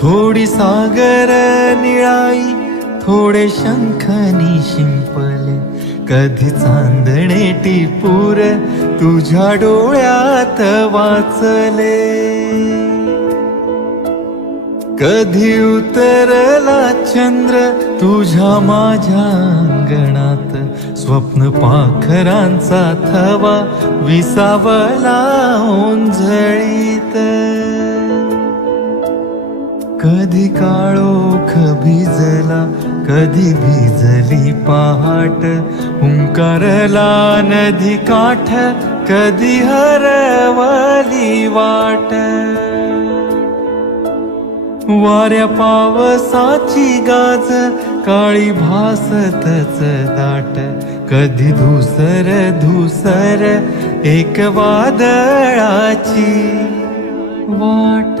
थोडी सागर निळाई, थोडे शंखनी शिंपले, कधी चांदणे टिपूर तुझ्या डोळ्यात वाचले. कधी उतरला चंद्र तुझ्या माझ्या अंगणात, स्वप्न पाखरांचा थवा विसावला ओंजळीत. कधी काळोख भिजला, कधी भिजली पहाट, हुंकारला नदी काठ, कधी हरवली वाट. वाऱ्या पावसाची गाज काळी भासतच दाट, कधी धुसर धुसर एक वादळाची वाट.